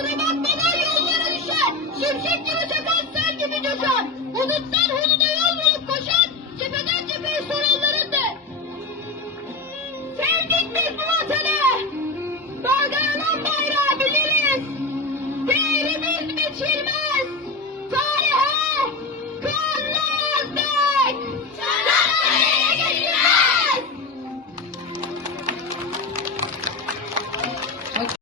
ardına bakmadan yollara düşer. Şimşek gibi çakan sel gibi coşar. Umuttan huluna yol bulup koşan, cepheden cepheye soranlarındır. Sevdik biz bu vatanı. Dalgalanan bayrağı biliriz. Değerimiz biçilmez.